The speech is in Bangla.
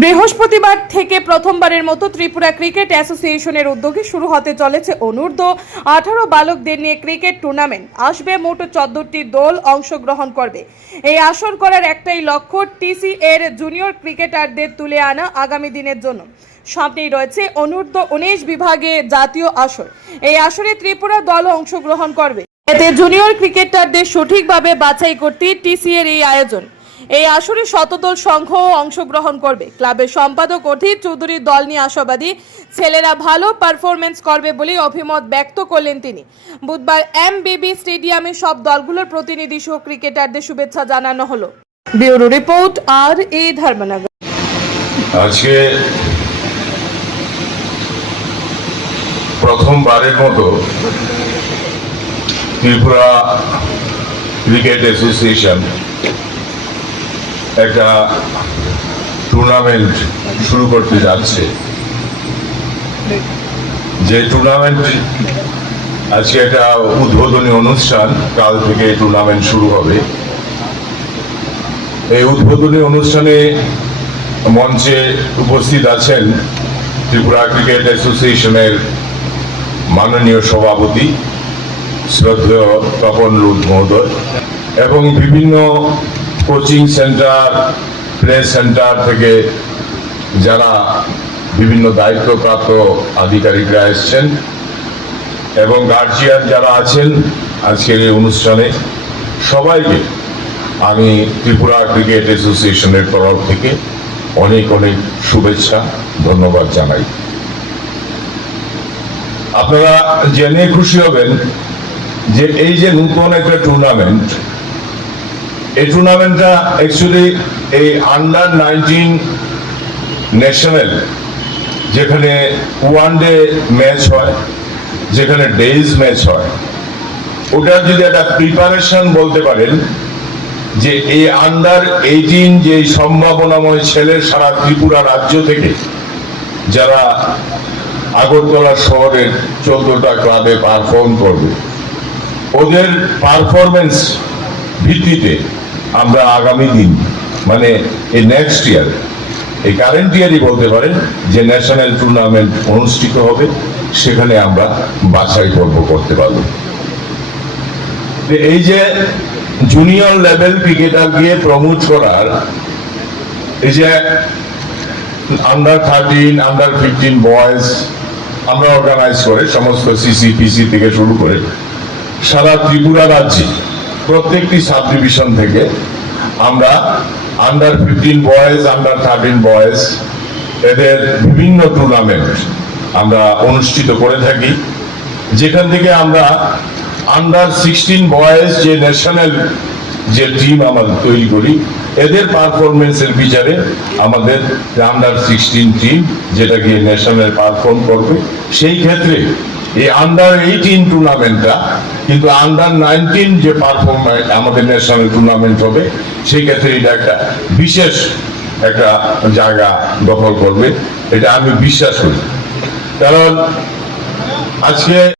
বৃহস্পতিবার থেকে প্রথমবারের মতো ত্রিপুরা ক্রিকেট অ্যাসোসিয়েশনের উদ্যোগে শুরু হতে চলেছে অনূর্ধ্ব আঠারো বালকদের নিয়ে ক্রিকেট টুর্নামেন্ট। আসবে মোট চোদ্দটি দল অংশগ্রহণ করবে। এই আসর করার একটাই লক্ষ্য টিসি এর জুনিয়র ক্রিকেটারদের তুলে আনা আগামী দিনের জন্য। সামনেই রয়েছে অনূর্ধ্ব উনিশ বিভাগে জাতীয় আসর। এই আসরে ত্রিপুরা দল অংশগ্রহণ করবে। এতে জুনিয়র ক্রিকেটারদের সঠিকভাবে বাছাই করতে টিসি এর এই আয়োজন। এই আসরে শতদল সংঘও অংশগ্রহণ করবে। ক্লাবের সম্পাদক অধীর চৌধুরীর দল নিয়ে আশাবাদী। ছেলেরা ভালো পারফরমেন্স করবে বলেই অভিমত ব্যক্ত করলেন তিনি। বুধবার এমবিবি স্টেডিয়ামে সব দলগুলোর প্রতিনিধি সহ ক্রিকেটারদের শুভেচ্ছা জানানো হলো। ব্যুরো রিপোর্ট, আর এ ধর্মনগর। আজকে প্রথমবারের মতো ত্রিপুরা ক্রিকেট অ্যাসোসিয়েশন একটা টুর্নামেন্ট শুরু করতে যাচ্ছে। যে টুর্নামেন্ট আজকে একটা উদ্বোধনী অনুষ্ঠান, কাল থেকে এই টুর্নামেন্ট শুরু হবে। এই উদ্বোধনী অনুষ্ঠানে মঞ্চে উপস্থিত আছেন ত্রিপুরা ক্রিকেট অ্যাসোসিয়েশনের মাননীয় সভাপতি শ্রদ্ধেয় তপন রুদ মহোদয় এবং বিভিন্ন কোচিং সেন্টার, প্রেস সেন্টার থেকে যারা বিভিন্ন দায়িত্বপ্রাপ্ত আধিকারিকরা এসছেন এবং গার্জিয়ান যারা আছেন আজকের এই অনুষ্ঠানে, সবাইকে আমি ত্রিপুরা ক্রিকেট অ্যাসোসিয়েশনের তরফ থেকে অনেক অনেক শুভেচ্ছা, ধন্যবাদ জানাই। আপনারা জেনে খুশি হবেন যে এই যে নতুন একটা টুর্নামেন্ট এই টুর্নামেন্টটা অ্যাকচুয়ালি এই আন্ডার নাইনটিন ন্যাশনাল যেখানে ওয়ান ডে ম্যাচ হয়, যেখানে ডেইজ ম্যাচ হয়। ওটার যদি একটা প্রিপারেশন বলতে পারেন, যে এই আন্ডার এইটিন যে সম্ভাবনাময় ছেলে সারা ত্রিপুরা রাজ্য থেকে, যারা আগরতলা শহরের চোদ্দটা ক্লাবে পারফর্ম করবে, ওদের পারফরমেন্স ভিত্তিতে আমরা আগামী দিন মানে এই নেক্সট ইয়ার এই কারেন্ট ইয়ারই বলতে পারেন যে ন্যাশনাল টুর্নামেন্ট অনুষ্ঠিত হবে, সেখানে আমরা বাছাই পর্ব করতে পারব। এই যে জুনিয়র লেভেল ক্রিকেটার গিয়ে প্রমোট করার, এই যে under thirteen under fifteen boys আমরা অর্গানাইজ করে সমস্ত সিসিপিসি থেকে শুরু করে সারা ত্রিপুরা রাজ্যে প্রত্যেকটি সাব ডিভিশন থেকে আমরা under fifteen boys under thirteen boys এদের বিভিন্ন টুর্নামেন্ট আমরা অনুষ্ঠিত করে থাকি। যেখান থেকে আমরা আন্ডার সিক্সটিন বয়েজ যে ন্যাশনাল যে টিম আমরা তৈরি করি, এদের পারফরমেন্সের বিচারে আমাদের আন্ডার সিক্সটিন টিম যেটা গিয়ে ন্যাশনাল পারফর্ম করবে, সেই ক্ষেত্রে এই আন্ডার এইটিন টুর্নামেন্টটা কিন্তু আন্ডার নাইনটিন যে পারফরমেন্স আমাদের ন্যাশনাল টুর্নামেন্ট হবে সেই ক্ষেত্রে এটা একটা বিশেষ একটা জায়গা দখল করবে, এটা আমি বিশ্বাস করি। কারণ আজকে